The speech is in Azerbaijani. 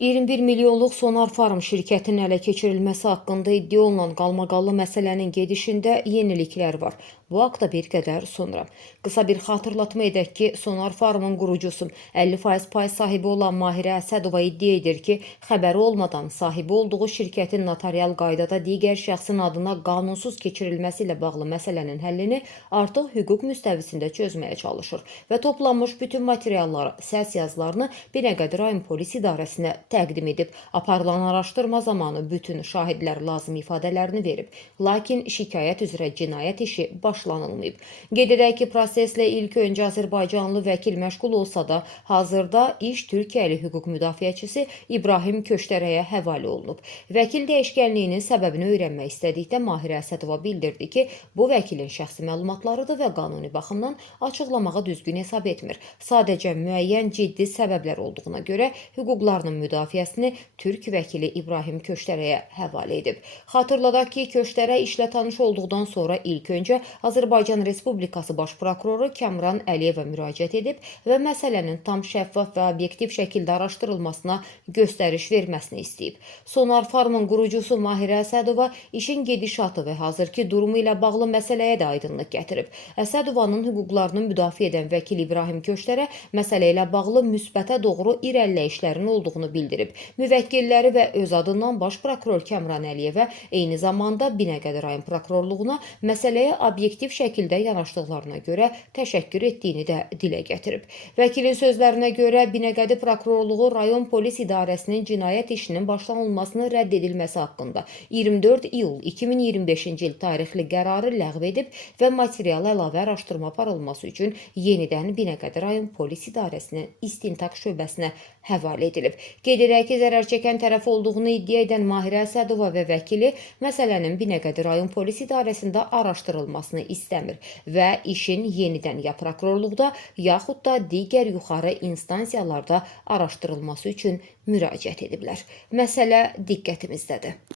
21 milyonluq Sonar Farm şirkətinin ələ keçirilməsi haqqında iddia olunan qalmaqallı məsələnin gedişində yeniliklər var. Bu haqda bir qədər sonra. Qısa bir xatırlatma edək ki, Sonar Farmın qurucusu 50% pay sahibi olan Mahirə Əsədova iddia edir ki, xəbəri olmadan sahibi olduğu şirkətin notarial qaydada digər şəxsin adına qanunsuz keçirilməsi ilə bağlı məsələnin həllini artıq hüquq müstəvisində çözməyə çalışır və toplanmış bütün materialları, səs yazılarını Binəqədi rayon polis idarəsinə təqdim edib. Aparılan araşdırma zamanı bütün şahidlər lazım ifadələrini verib. Lakin şikayət üzrə cinayət işi başlanılmayıb. Qeyd edək ki, proseslə ilk öncə Azərbaycanlı vəkil məşğul olsa da, hazırda iş Türkiyəli hüquq müdafiəçisi İbrahim Köçdərəyə həvalə olunub. Vəkil dəyişkənliyinin səbəbini öyrənmək istədikdə Mahirə Əsədova bildirdi ki, bu vəkilin şəxsi məlumatlarıdır və qanuni baxımdan açıqlamağa düzgün hesab etmir. Sadəcə müəyyən ciddi səbəblər olduğuna görə hüquqlarının müdafiəsini Türk vəkili İbrahim Köçdərəyə həvalə edib. Xatırladaq ki, Köçdərə işlə tanış olduqdan sonra ilk öncə Azərbaycan Respublikası Baş Prokuroru Kəmran Əliyevə müraciət edib və məsələnin tam şəffaf və obyektiv şəkildə araşdırılmasına göstəriş verməsini istəyib. Sonar Farmın qurucusu Mahirə Əsədova işin gedişatı və hazırki durumu ilə bağlı məsələyə də aydınlıq gətirib. Əsədovanın hüquqlarını müdafiə edən vəkil İbrahim Köçdərə məsələ ilə bağlı müsbətə doğru irəliləyişlərin olduğunu bildirib. Müvəkkilləri və öz adından Baş Prokuror Kəmran Əliyevə eyni zamanda Binəqədi rayon prokurorluğuna məsələyə obyektiv şəkildə yanaşdıqlarına görə təşəkkür etdiyini də dilə gətirib. Vəkilin sözlərinə görə Binəqədi prokurorluğu rayon polis idarəsinin cinayət işinin başlanılmasını rədd edilməsi haqqında 24 iyul 2025-ci il tarixli qərarı ləğv edib və material əlavə araşdırma aparılması üçün yenidən Binəqədi rayon polis idarəsinin istintaq şöbəsinə həvalə edilib. Qeyd edək ki, zərər çəkən tərəf olduğunu iddia edən Mahirə Əsədova və vəkili məsələnin Binəqədi rayon polis idarəsində araşdırılmasını istəmir və işin yenidən ya prokurorluqda, yaxud da digər yuxarı instansiyalarda araşdırılması üçün müraciət ediblər. Məsələ diqqətimizdədir.